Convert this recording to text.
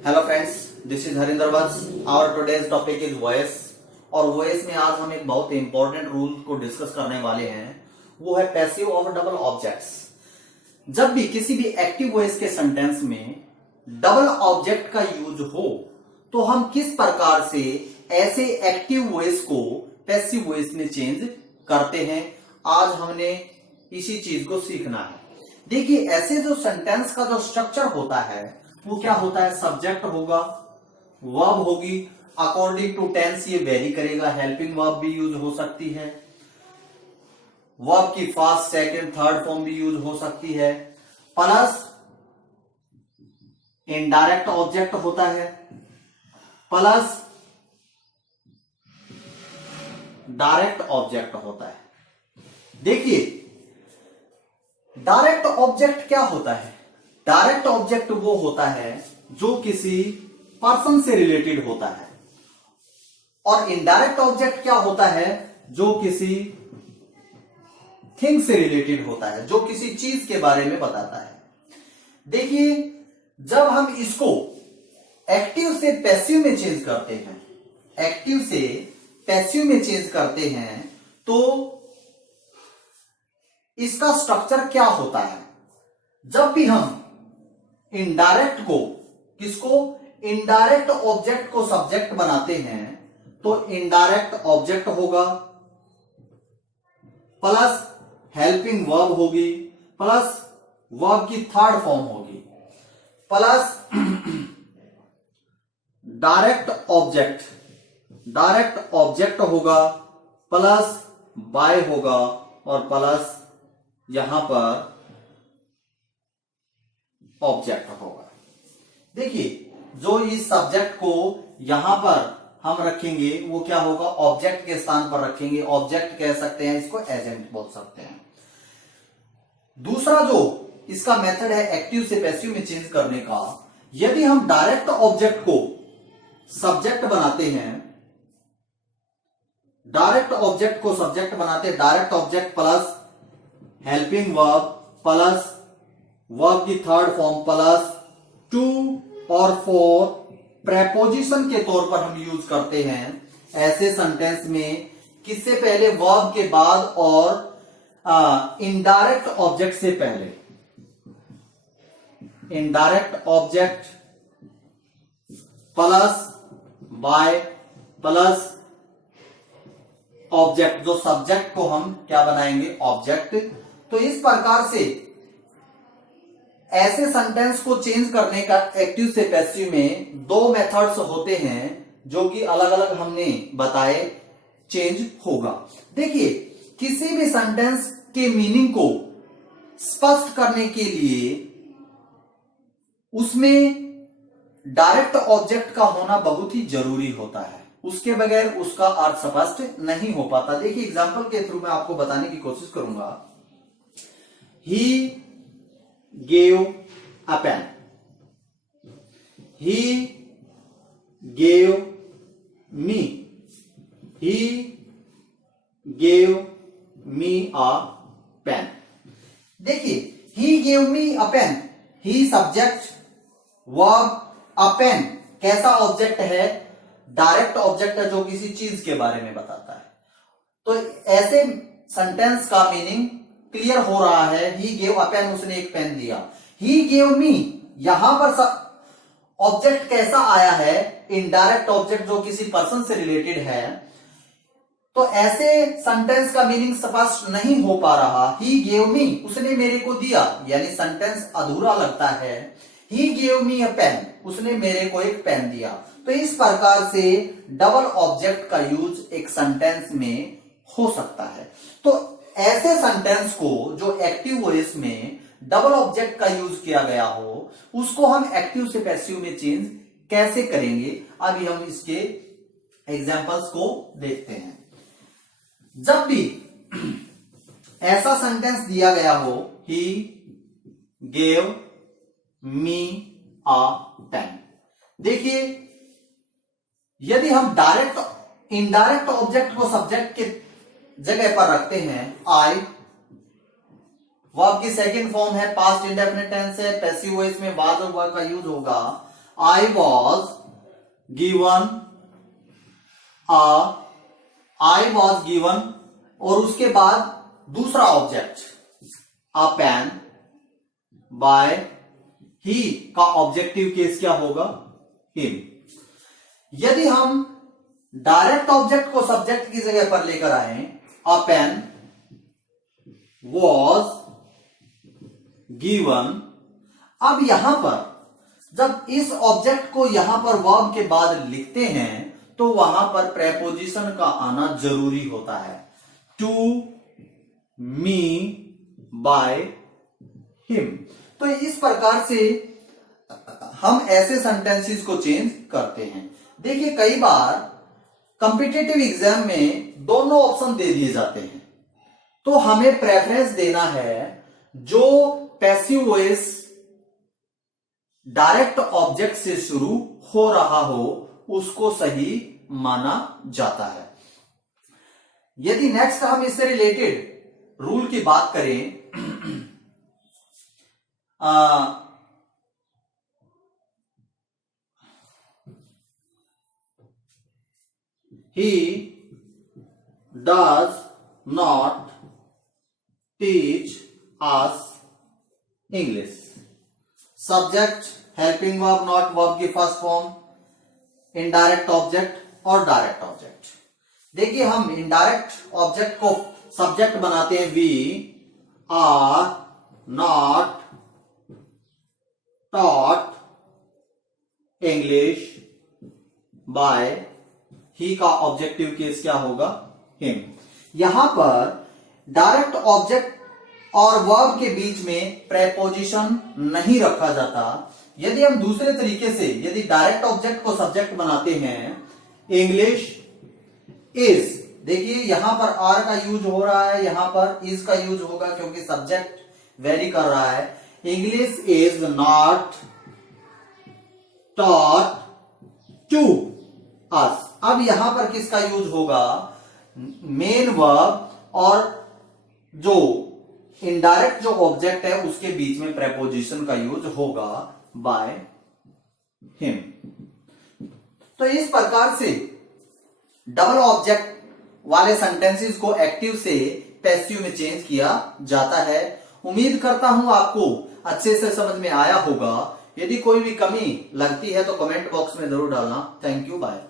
Hello friends, this is Harinder Vats. Our today's topic is voice. और voice में आज हम एक बहुत इंपॉर्टेंट रूल को डिस्कस करने वाले हैं, वो है पैसिव ऑफ डबल ऑब्जेक्ट्स। जब भी किसी भी एक्टिव वॉइस के सेंटेंस में डबल ऑब्जेक्ट का यूज हो तो हम किस प्रकार से ऐसे एक्टिव वॉइस को पैसिव वॉइस में चेंज करते हैं, आज हमने इसी चीज को सीखना है। देखिए, ऐसे जो सेंटेंस का जो स्ट्रक्चर होता है वो क्या होता है, सब्जेक्ट होगा, वर्ब होगी, अकॉर्डिंग टू टेंस ये वेरी करेगा, हेल्पिंग वर्ब भी यूज हो सकती है, वर्ब की फर्स्ट सेकंड थर्ड फॉर्म भी यूज हो सकती है, प्लस इनडायरेक्ट ऑब्जेक्ट होता है, प्लस डायरेक्ट ऑब्जेक्ट होता है। देखिए, डायरेक्ट ऑब्जेक्ट क्या होता है? डायरेक्ट ऑब्जेक्ट वो होता है जो किसी पर्सन से रिलेटेड होता है, और इनडायरेक्ट ऑब्जेक्ट क्या होता है? जो किसी थिंग से रिलेटेड होता है, जो किसी चीज के बारे में बताता है। देखिए, जब हम इसको एक्टिव से पैसिव में चेंज करते हैं, एक्टिव से पैसिव में चेंज करते हैं, तो इसका स्ट्रक्चर क्या होता है? जब भी हम इनडायरेक्ट को, किसको, इनडायरेक्ट ऑब्जेक्ट को सब्जेक्ट बनाते हैं, तो इनडायरेक्ट ऑब्जेक्ट होगा, प्लस हेल्पिंग वर्ब होगी, प्लस वर्ब की थर्ड फॉर्म होगी, प्लस डायरेक्ट ऑब्जेक्ट होगा, प्लस बाय होगा, और प्लस यहां पर ऑब्जेक्ट होगा। देखिए, जो इस सब्जेक्ट को यहां पर हम रखेंगे वो क्या होगा, ऑब्जेक्ट के स्थान पर रखेंगे, ऑब्जेक्ट कह सकते हैं, इसको एजेंट बोल सकते हैं। दूसरा जो इसका मेथड है एक्टिव से पैसिव में चेंज करने का, यदि हम डायरेक्ट ऑब्जेक्ट को सब्जेक्ट बनाते हैं, डायरेक्ट ऑब्जेक्ट को सब्जेक्ट बनाते हैं, direct object plus helping verb plus verb की थर्ड फॉर्म प्लस टू और फोर प्रेपोजिशन के तौर पर हम यूज करते हैं ऐसे सेंटेंस में, किससे पहले, वर्ब के बाद और इनडायरेक्ट ऑब्जेक्ट से पहले। Indirect object plus by plus object, जो सब्जेक्ट को हम क्या बनाएंगे, ऑब्जेक्ट। तो इस प्रकार से ऐसे सेंटेंस को चेंज करने का एक्टिव से पैसिव में दो मेथड्स होते हैं, जो कि अलग अलग हमने बताए, चेंज होगा। देखिए, किसी भी सेंटेंस के मीनिंग को स्पष्ट करने के लिए उसमें डायरेक्ट ऑब्जेक्ट का होना बहुत ही जरूरी होता है, उसके बगैर उसका अर्थ स्पष्ट नहीं हो पाता। देखिए, एग्जांपल के थ्रू मैं आपको बताने की कोशिश करूंगा। He gave a pen, he gave me, he gave me a pen. देखिए, he gave me a pen, he subject, verb, a pen कैसा ऑब्जेक्ट है, डायरेक्ट ऑब्जेक्ट है जो किसी चीज के बारे में बताता है। तो ऐसे सेंटेंस का मीनिंग क्लियर हो रहा है। ही गेव अ पेन, उसने एक पेन दिया। ही गेव मी, यहां पर ऑब्जेक्ट कैसा आया है, इनडायरेक्ट ऑब्जेक्ट जो किसी पर्सन से रिलेटेड है। तो ऐसे सेंटेंस का मीनिंग स्पष्ट नहीं हो पा रहा। ही गेव मी, उसने मेरे को दिया, यानी सेंटेंस अधूरा लगता है। ही गेव मी अ पेन, उसने मेरे को एक पेन दिया। तो इस प्रकार से डबल ऑब्जेक्ट का यूज एक सेंटेंस में हो सकता है। तो ऐसे सेंटेंस को जो एक्टिव वॉइस में डबल ऑब्जेक्ट का यूज किया गया हो, उसको हम एक्टिव से पैसिव में चेंज कैसे करेंगे, अभी हम इसके एग्जांपल्स को देखते हैं। जब भी ऐसा सेंटेंस दिया गया हो, ही गेव मी अ पेन। देखिए, यदि हम डायरेक्ट इनडायरेक्ट ऑब्जेक्ट को सब्जेक्ट के जगह पर रखते हैं, आई, वर्ब की सेकंड फॉर्म है, पास्ट इंडेफिनिट टेंस है, पैसिव वॉइस में बाद और वर्ब का यूज होगा। I was given और उसके बाद दूसरा object a pen bye he का ऑब्जेक्टिव केस क्या होगा? हिम। यदि हम डायरेक्ट ऑब्जेक्ट को सब्जेक्ट की जगह पर लेकर आए, अ पेन वॉज गिवन, अब यहां पर जब इस ऑब्जेक्ट को यहां पर वर्ब के बाद लिखते हैं तो वहां पर प्रेपोजिशन का आना जरूरी होता है। To me by him. तो इस प्रकार से हम ऐसे सेंटेंसेस को चेंज करते हैं। देखिए कई बार कॉम्पिटिटिव एग्जाम में दोनों ऑप्शन दे दिए जाते हैं, तो हमें प्रेफरेंस देना है जो पैसिव वॉइस डायरेक्ट ऑब्जेक्ट से शुरू हो रहा हो उसको सही माना जाता है। यदि नेक्स्ट हम इससे रिलेटेड रूल की बात करें, he does not teach us English। Subject, helping verb, not verb की फर्स्ट फॉर्म, इनडायरेक्ट ऑब्जेक्ट और डायरेक्ट ऑब्जेक्ट। देखिए हम इनडायरेक्ट ऑब्जेक्ट को सब्जेक्ट बनाते हैं, we are not taught English by he का ऑब्जेक्टिव केस क्या होगा? हिम। यहां पर डायरेक्ट ऑब्जेक्ट और वर्ब के बीच में प्रेपोजिशन नहीं रखा जाता। यदि हम दूसरे तरीके से यदि डायरेक्ट ऑब्जेक्ट को सब्जेक्ट बनाते हैं, इंग्लिश इज, देखिए यहां पर आर का यूज हो रहा है, यहां पर इज का यूज होगा क्योंकि सब्जेक्ट वेरी कर रहा है। English is not taught to us. अब यहां पर किसका यूज होगा? मेन वर्ब और जो इनडायरेक्ट जो ऑब्जेक्ट है उसके बीच में प्रेपोजिशन का यूज होगा बाय हिम। तो इस प्रकार से डबल ऑब्जेक्ट वाले सेंटेंसेस को एक्टिव से पैसिव में चेंज किया जाता है। उम्मीद करता हूं आपको अच्छे से समझ में आया होगा। यदि कोई भी कमी लगती है तो कमेंट बॉक्स में जरूर डालना। Thank you, bye.